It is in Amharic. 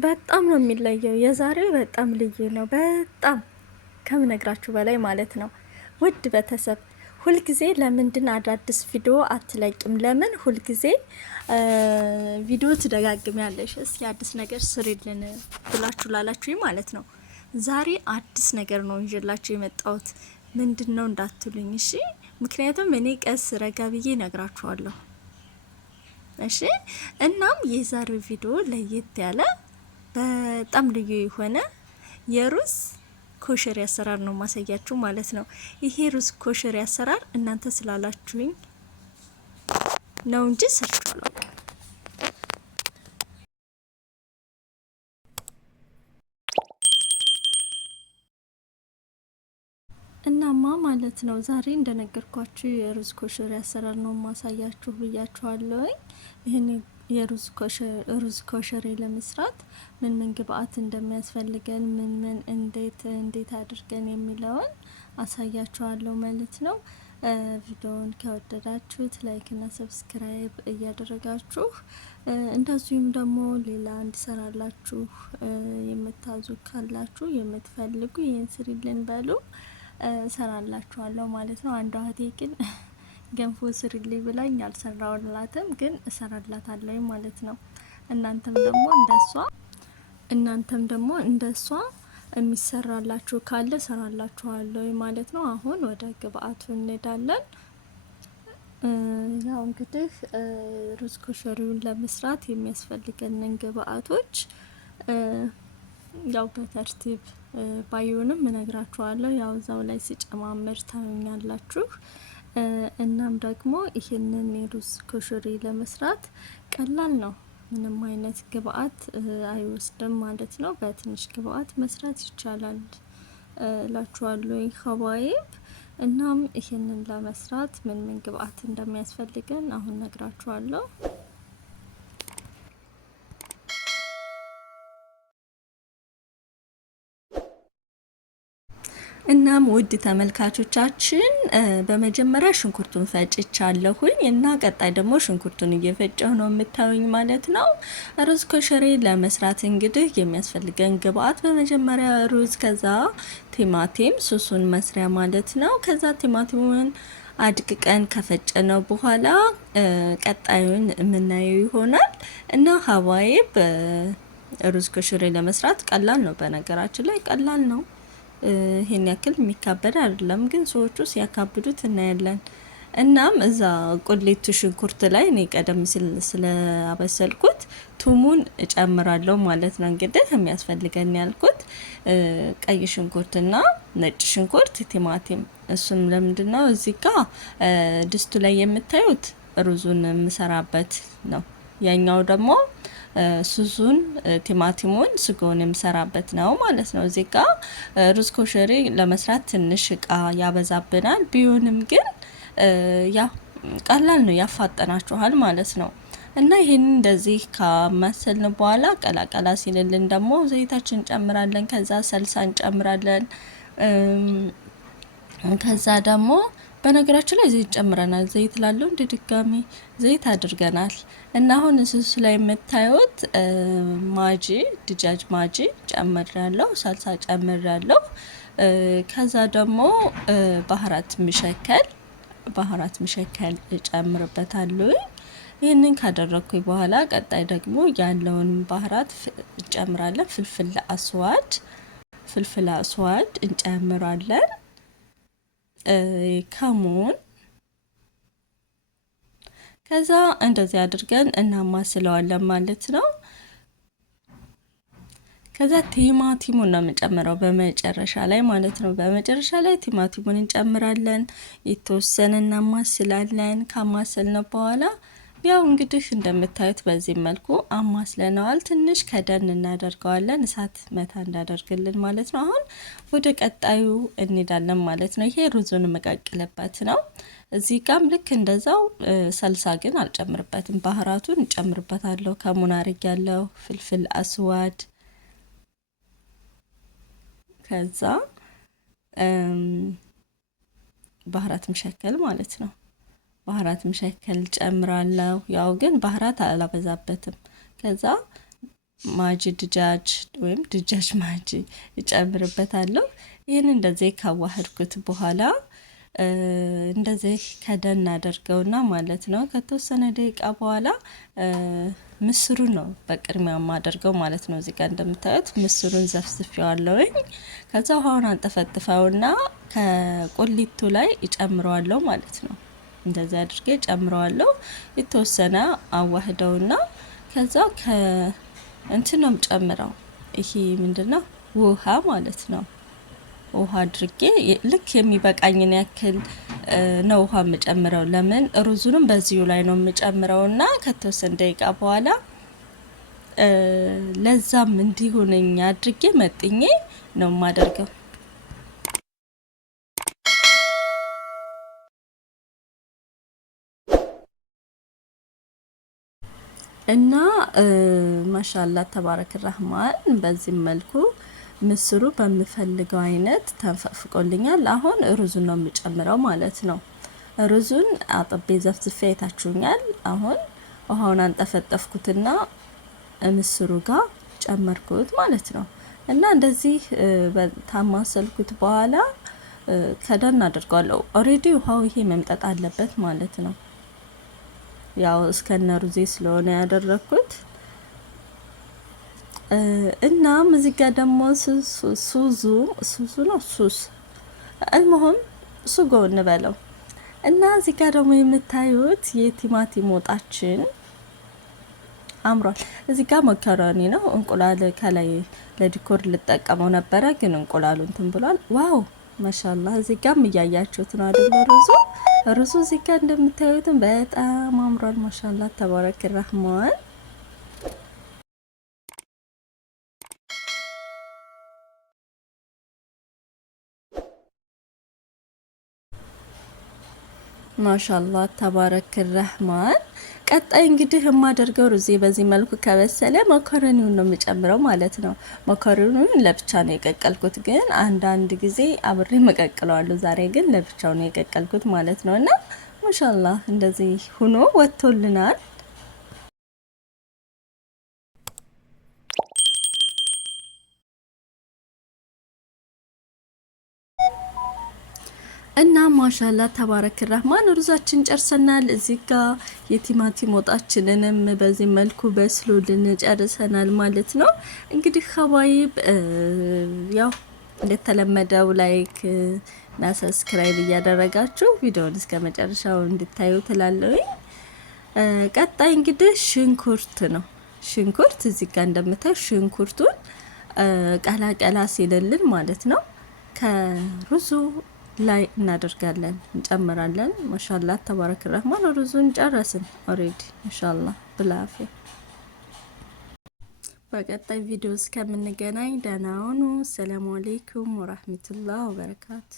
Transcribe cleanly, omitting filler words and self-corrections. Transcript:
በጣም ነው የሚለየው። የዛሬው በጣም ልዩ ነው። በጣም ከምነግራችሁ በላይ ማለት ነው። ውድ ቤተሰብ ሁልጊዜ ለምንድን አዳዲስ ቪዲዮ አትለቂም? ለምን ሁልጊዜ ቪዲዮ ትደጋግሚያለሽ? እስኪ አዲስ ነገር ስሪልን ብላችሁ ላላችሁ ማለት ነው። ዛሬ አዲስ ነገር ነው ይዤላችሁ የመጣሁት። ምንድን ነው እንዳትሉኝ እሺ። ምክንያቱም እኔ ቀስ ረጋ ብዬ ነግራችኋለሁ። እሺ። እናም የዛሬው ቪዲዮ ለየት ያለ በጣም ልዩ የሆነ የሩዝ ኮሸሪ አሰራር ነው ማሳያችሁ ማለት ነው። ይሄ ሩዝ ኮሸሪ አሰራር እናንተ ስላላችሁኝ ነው እንጂ ሰርቻለሁ። እናማ ማለት ነው ዛሬ እንደነገርኳችሁ የሩዝ ኮሸሪ አሰራር ነው ማሳያችሁ ብያችኋለሁ። ይሄን የሩዝ ኮሸሪ ለመስራት ምን ምን ግብአት እንደሚያስፈልገን ምን እንዴት አድርገን የሚለውን አሳያችኋለሁ ማለት ነው። ቪዲዮውን ከወደዳችሁት ላይክ እና ሰብስክራይብ እያደረጋችሁ እንደዚሁም ደግሞ ሌላ እንዲሰራላችሁ የምታዙ ካላችሁ የምትፈልጉ ይሄን ስሪልን በሉ እሰራላችኋለሁ ማለት ነው። አንዷ እህቴ ግን ገንፎ ስሪልኝ ብላኝ አልሰራውላትም፣ ግን እሰራላታለሁ ማለት ነው። እናንተም ደግሞ እንደሷ የሚሰራላችሁ ካለ እሰራላችኋለሁ ማለት ነው። አሁን ወደ ግብአቱ እንሄዳለን። ያው እንግዲህ ሩዝ ኮሸሪውን ለመስራት የሚያስፈልገንን ግብአቶች ያው በተርቲብ ባይሆንም እነግራችኋለሁ። ያው እዛው ላይ ሲጨማምር ታዩኛላችሁ። እናም ደግሞ ይሄንን የሩዝ ኮሸሪ ለመስራት ቀላል ነው። ምንም አይነት ግብአት አይወስድም ማለት ነው። በትንሽ ግብአት መስራት ይቻላል እላችኋለሁ ኸባይብ። እናም ይሄንን ለመስራት ምን ግብአት እንደሚያስፈልገን አሁን እነግራችኋለሁ። እናም ውድ ተመልካቾቻችን በመጀመሪያ ሽንኩርቱን ፈጭቻለሁኝ እና ቀጣይ ደግሞ ሽንኩርቱን እየፈጨሁ ነው የምታዩኝ ማለት ነው። ሩዝ ኮሸሪ ለመስራት እንግዲህ የሚያስፈልገን ግብአት በመጀመሪያ ሩዝ፣ ከዛ ቲማቲም ሱሱን መስሪያ ማለት ነው። ከዛ ቲማቲሙን አድቅቀን ከፈጨነው በኋላ ቀጣዩን የምናየው ይሆናል እና ሀባይብ ሩዝ ኮሸሪ ለመስራት ቀላል ነው። በነገራችን ላይ ቀላል ነው። ይሄን ያክል የሚካበድ አይደለም፣ ግን ሰዎቹ ሲያካብዱት እናያለን። እናም እዛ ቁሌቱ ሽንኩርት ላይ እኔ ቀደም ሲል ስለአበሰልኩት ቱሙን እጨምራለሁ ማለት ነው። እንግዲህ የሚያስፈልገን ያልኩት ቀይ ሽንኩርትና ነጭ ሽንኩርት፣ ቲማቲም። እሱም ለምንድነው እዚህ ጋር ድስቱ ላይ የምታዩት ሩዙን የምሰራበት ነው። ያኛው ደግሞ ሱሱን ቲማቲሙን ስጎን የምሰራበት ነው ማለት ነው። እዚህ ጋር ሩዝ ኮሸሪ ለመስራት ትንሽ እቃ ያበዛብናል። ቢሆንም ግን ያ ቀላል ነው፣ ያፋጠናችኋል ማለት ነው። እና ይሄን እንደዚህ ካመሰልን በኋላ ቀላቀላ ሲልልን ደግሞ ዘይታችን እንጨምራለን። ከዛ ሰልሳ እንጨምራለን። ከዛ ደግሞ በነገራችን ላይ ዘይት ጨምረናል። ዘይት ላለው እንደ ድጋሚ ዘይት አድርገናል። እና አሁን እሱ ላይ የምታዩት ማጂ ድጃጅ ማጂ ጨምሬያለሁ፣ ሳልሳ ጨምሬያለሁ። ከዛ ደግሞ ባህራት ምሸከል እጨምርበታለሁ። ይህንን ካደረኩኝ በኋላ ቀጣይ ደግሞ ያለውን ባህራት እንጨምራለን። ፍልፍል አስዋድ እንጨምራለን። ከሙን ከዛ እንደዚህ አድርገን እናማስለዋለን ማለት ነው። ከዛ ቲማቲሙን ነው የምንጨምረው በመጨረሻ ላይ ማለት ነው። በመጨረሻ ላይ ቲማቲሙን እንጨምራለን፣ የተወሰነ እናማስላለን። ካማሰልነው በኋላ ያው እንግዲህ እንደምታዩት በዚህ መልኩ አማስለነዋል። ትንሽ ከደን እናደርገዋለን እሳት መታ እንዳደርግልን ማለት ነው። አሁን ወደ ቀጣዩ እንሄዳለን ማለት ነው። ይሄ ሩዙን መቀቅልበት ነው። እዚህ ጋም ልክ እንደዛው ሰልሳ ግን አልጨምርበትም፣ ባህራቱን እንጨምርበታለሁ። ከሙን አርጊያለሁ፣ ፍልፍል አስዋድ፣ ከዛ ባህራት መሸከል ማለት ነው። ባህራት መሸከል ጨምራለሁ። ያው ግን ባህራት አላበዛበትም። ከዛ ማጂ ድጃጅ ወይም ድጃጅ ማጂ እጨምርበታለሁ። ይህን እንደዚህ ካዋህድኩት በኋላ እንደዚህ ከደን አደርገውና ማለት ነው። ከተወሰነ ደቂቃ በኋላ ምስሩን ነው በቅድሚያ የማደርገው ማለት ነው። እዚህ ጋር እንደምታዩት ምስሩን ዘፍዝፌዋለሁኝ። ከዛ ውሃውን አንጠፈጥፈውና ከቁሊቱ ላይ እጨምረዋለሁ ማለት ነው። እንደዚህ አድርጌ እጨምረዋለሁ። የተወሰነ አዋህደውና ከዛ እንትን ነው ጨምረው ይሄ ምንድነው ውሃ ማለት ነው። ውሃ አድርጌ ልክ የሚበቃኝን ያክል ነው ውሃ የምጨምረው። ለምን ሩዙንም በዚሁ ላይ ነው የምጨምረውና ከተወሰነ ደቂቃ በኋላ ለዛም እንዲሆነኝ አድርጌ መጥኜ ነው የማደርገው። እና ማሻአላ ተባረክ ረህማን በዚህ መልኩ ምስሩ በምፈልገው አይነት ተንፈፍቆልኛል። አሁን ሩዙን ነው የምጨምረው ማለት ነው። ሩዙን አጥቤ ዘፍዝፌ አይታችሁኛል። አሁን ውሃውን አንጠፈጠፍኩትና ምስሩ ጋር ጨመርኩት ማለት ነው። እና እንደዚህ ታማሰልኩት በኋላ ከደን አድርጓለሁ። ኦሬዲ ውሃው ይሄ መምጠጥ አለበት ማለት ነው። ያው እስከነ ሩዜ ስለሆነ ያደረኩት እና እዚህ ጋር ደግሞ ሱዙ ነው ሱስ አልሙሁም ሱጎ እንበለው። እና እዚህ ጋር ደግሞ የምታዩት የቲማቲም ወጣችን አምሯል። እዚህ ጋር መከራኒ ነው። እንቁላል ከላይ ለዲኮር ልጠቀመው ነበረ፣ ግን እንቁላሉ እንትን ብሏል። ዋው ማሻአላ። እዚህ ጋርም እያያችሁት ነው አይደል? ሩዙ እዚህ ጋር እንደምታዩት በጣም አምሯል። ማሻአላ ተባረክ ረህማን። ማሻአላ ተባረክ ረህማን። ቀጣይ እንግዲህ የማደርገው ሩዜ በዚህ መልኩ ከበሰለ መኮረኒውን ነው የምጨምረው ማለት ነው። መኮረኒውን ለብቻ ነው የቀቀልኩት፣ ግን አንዳንድ ጊዜ አብሬ መቀቅለዋለሁ። ዛሬ ግን ለብቻው ነው የቀቀልኩት ማለት ነው። እና ማሻአላ እንደዚህ ሆኖ ወጥቶልናል። እና ማሻአላ ተባረክ ረህማን ሩዛችን ጨርሰናል። እዚህ ጋር የቲማቲም ወጣችንንም በዚህ መልኩ በስሎልን ጨርሰናል ማለት ነው። እንግዲህ ኸባይብ ያው እንደተለመደው ላይክ እና ሰብስክራይብ እያደረጋችሁ ቪዲዮውን እስከ መጨረሻው እንድታዩ ትላለሁኝ። ቀጣይ እንግዲህ ሽንኩርት ነው። ሽንኩርት እዚህ ጋር እንደምታዩ ሽንኩርቱን ቀላቀላ ሲልልን ማለት ነው ከሩዙ ላይ እናደርጋለን እንጨምራለን። ማሻአላ ተባረክ ረህማን። ሩዙን ጨረስን ኦሬዲ ማሻአላ ብላፊ። በቀጣይ ቪዲዮ እስከምንገናኝ ደህና ሁኑ። ሰላም አለይኩም ወራህመቱላሂ ወበረካቱ።